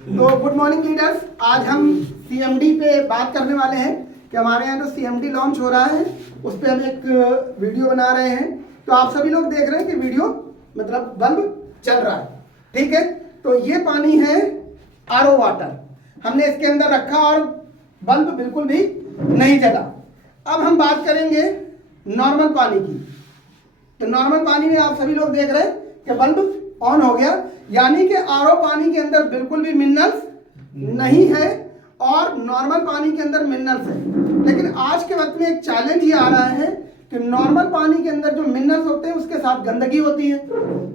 तो good morning leaders, आज हम सीएमडी पे बात करने वाले हैं कि हमारे यहाँ जो सीएमडी लॉन्च हो रहा है उस पर हम एक वीडियो बना रहे हैं। तो आप सभी लोग देख रहे हैं कि वीडियो मतलब बल्ब चल रहा है, ठीक है। तो ये पानी है आरओ वाटर, हमने इसके अंदर रखा और बल्ब बिल्कुल भी नहीं जला। अब हम बात करेंगे नॉर्मल पानी की। तो नॉर्मल पानी में आप सभी लोग देख रहे हैं कि बल्ब ऑन हो गया, यानी कि आरओ पानी के अंदर बिल्कुल भी मिनरल्स नहीं है और नॉर्मल पानी के अंदर मिनरल्स है। लेकिन आज के वक्त में एक चैलेंज ये आ रहा है कि नॉर्मल पानी के अंदर जो मिनरल्स होते हैं उसके साथ गंदगी होती है।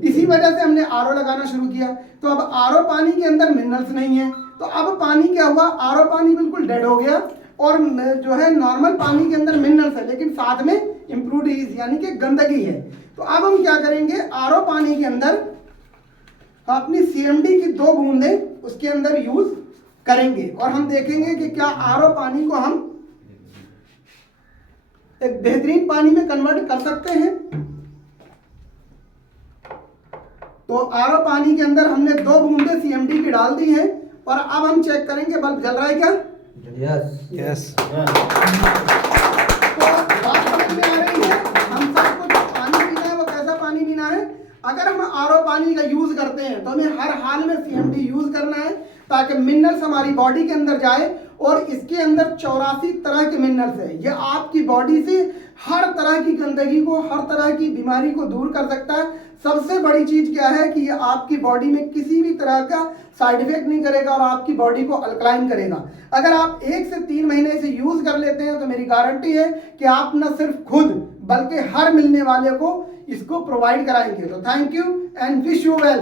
इसी वजह से हमने आरओ लगाना शुरू किया। तो अब आरओ पानी के अंदर मिनरल्स नहीं है, तो अब पानी क्या हुआ, आरओ पानी बिल्कुल डेड हो गया और जो है नॉर्मल पानी के अंदर मिनरल्स है लेकिन साथ में इम्प्रूवडीज यानी कि गंदगी है। तो अब हम क्या करेंगे, आरओ पानी के अंदर अपनी सीएमडी की 2 बूंदें उसके अंदर यूज करेंगे और हम देखेंगे कि क्या आरओ पानी को हम एक बेहतरीन पानी में कन्वर्ट कर सकते हैं। तो आरओ पानी के अंदर हमने 2 बूंदें सीएमडी की डाल दी हैं और अब हम चेक करेंगे बल्ब जल रहा है क्या। यस। तो बात समझ में आ रही है, हम सबको जो पानी पीना है वो कैसा पानी पीना है। अगर हम आरओ पानी का यूज करते हैं तो हमें हर हाल में सीएमडी यूज करना है ताकि मिनरल्स हमारी बॉडी के अंदर जाए। और इसके अंदर 84 तरह के मिनरल्स है। ये आपकी बॉडी से हर तरह की गंदगी को, हर तरह की बीमारी को दूर कर सकता है। सबसे बड़ी चीज क्या है कि ये आपकी बॉडी में किसी भी तरह का साइड इफेक्ट नहीं करेगा और आपकी बॉडी को अल्कलाइन करेगा। अगर आप 1 से 3 महीने से यूज कर लेते हैं तो मेरी गारंटी है कि आप न सिर्फ खुद बल्कि हर मिलने वाले को इसको प्रोवाइड कराएंगे। तो thank you and wish you well.